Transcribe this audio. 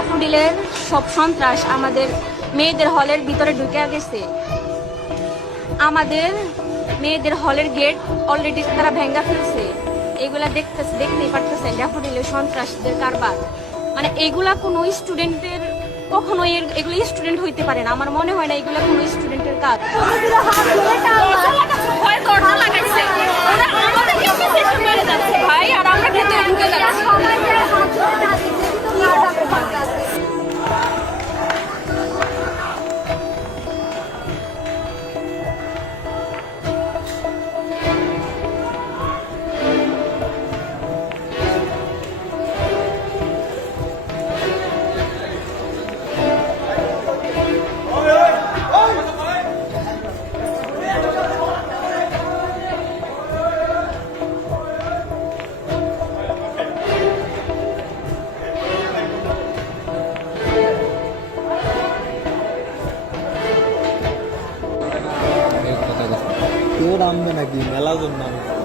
ড্যাফোডিলের সব সন্ত্রাস আমাদের মেয়েদের হলের ভিতরে ঢুকে গেছে। আমাদের মেয়েদের হলের গেট অলরেডি তারা ভেঙ্গা ফেলছে। এগুলা দেখতেছে, দেখতেই পারতেছেন ড্যাফোডিলের সন্ত্রাসদের কারবার। মানে এগুলা কোনো স্টুডেন্টের কখনো এর- এগুলো স্টুডেন্ট হইতে পারে না। আমার মনে হয় না এগুলা কোনো স্টুডেন্টের কাজ। কেউ নামবে নাকি? মেলা জন নামবে